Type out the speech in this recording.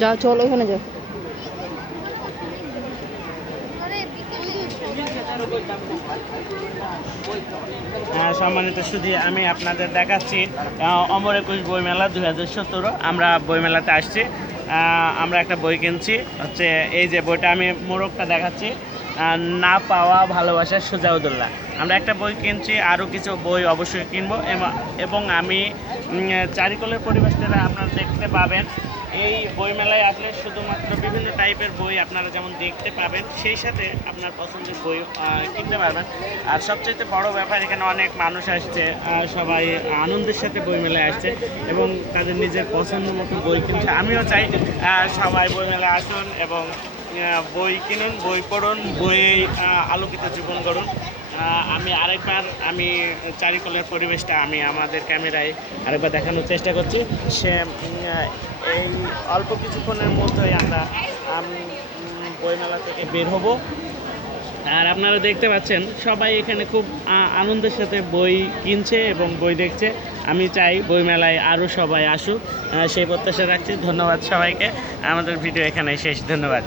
যাও চলো ওখানে যাও। সম্মানিত সুধী, আমি আপনাদের দেখাচ্ছি অমর একুশ বইমেলা 2017। আমরা বইমেলাতে আসছি, আমরা একটা বই কিনছি। হচ্ছে এই যে বইটা, আমি মোড়কটা দেখাচ্ছি, না পাওয়া ভালোবাসার সুজাউদুল্লাহ। আমরা একটা বই কিনছি, আরও কিছু বই অবশ্যই কিনবো। এবং আমি চারিকলের পরিবেশটা আপনারা দেখতে পাবেন। এই বইমেলায় আসলে শুধুমাত্র বিভিন্ন টাইপের বই আপনারা যেমন দেখতে পাবেন, সেই সাথে আপনার পছন্দের বই কিনতে পারবেন। আর সবচেয়ে বড় ব্যাপার, এখানে অনেক মানুষ আসছে, সবাই আনন্দের সাথে বইমেলায় আসছে এবং তাদের নিজের পছন্দ মতো বই কিনছে। আমিও চাই সবাই বইমেলায় আসুন এবং বই কিনুন, বই পড়ুন, বই আলোকিত জীবন গড়ুন। আমি আরেকবার চারিকলের পরিবেশটা আমি আমাদের ক্যামেরায় আরেকবার দেখানোর চেষ্টা করছি। এই অল্প কিছুক্ষণের মধ্যেই আমরা বইমেলা থেকে বের হব। আর আপনারা দেখতে পাচ্ছেন সবাই এখানে খুব আনন্দের সাথে বই কিনছে এবং বই দেখছে। আমি চাই বইমেলায় আরও সবাই আসুক, সেই প্রত্যাশা রাখছি। ধন্যবাদ সবাইকে। আমাদের ভিডিও এখানেই শেষ। ধন্যবাদ।